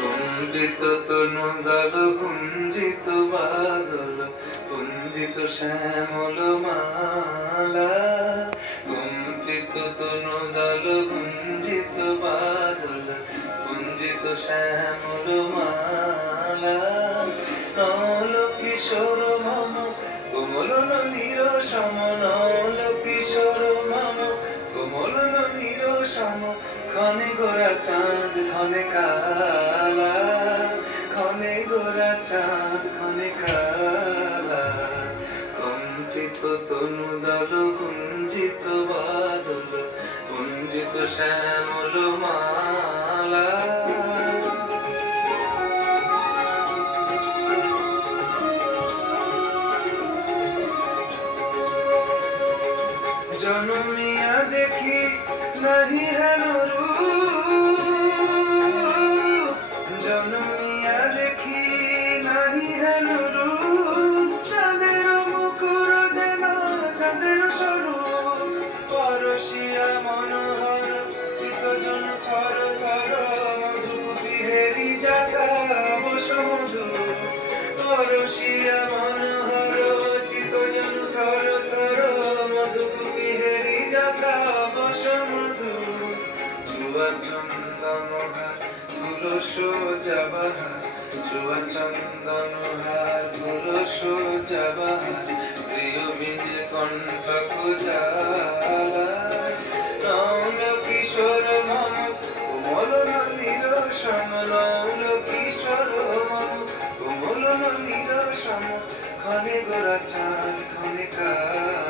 কুঞ্জিত তনু দল কুঞ্জিত বাদল কুঞ্জিত শ্যামল মালা, কুঞ্জিত তনু দল কুঞ্জিত বাদল কুঞ্জিত শ্যামল মালা। নল কিশোর মম কোমল নীর সম, নল কিশোর মম কোমল নীর সম, ক্ষণে গোরা চাঁদ ক্ষণে কালা, ক্ষণে গোরা চাঁদ ক্ষণে কালা। কম্পিত তনু দল কুঞ্জিত বাদল কুঞ্জিত শ্যামল মালা। জনমিয়া দেখি নাহি হেন রূপ, জনমিয়া দেখি নাহি হেন রূপ, চাঁদের মুকুর যেন চাঁদের স্বরূপ, পরশিয়া মনোহর চিত্তজন ছর ছর, মধুপ বিহেরি যাতা বস মধু, পরশিয়া মনোহর চিত্তজন ছর ছর, মধুপ বিহেরি যাতা বস মধু। চুয়া চন্দনহার গুলো সোজা বাহার, চুয়া চন্দনহার গুলো সোজা বাহার, প্রিয় বিনে কণ্ঠক জ্বালা। নৌল কিশোর মম কোমল নীর সম, নৌল কিশোর মম কোমল নীর সম, ক্ষণে গোরা চাঁদ ক্ষণে কালা।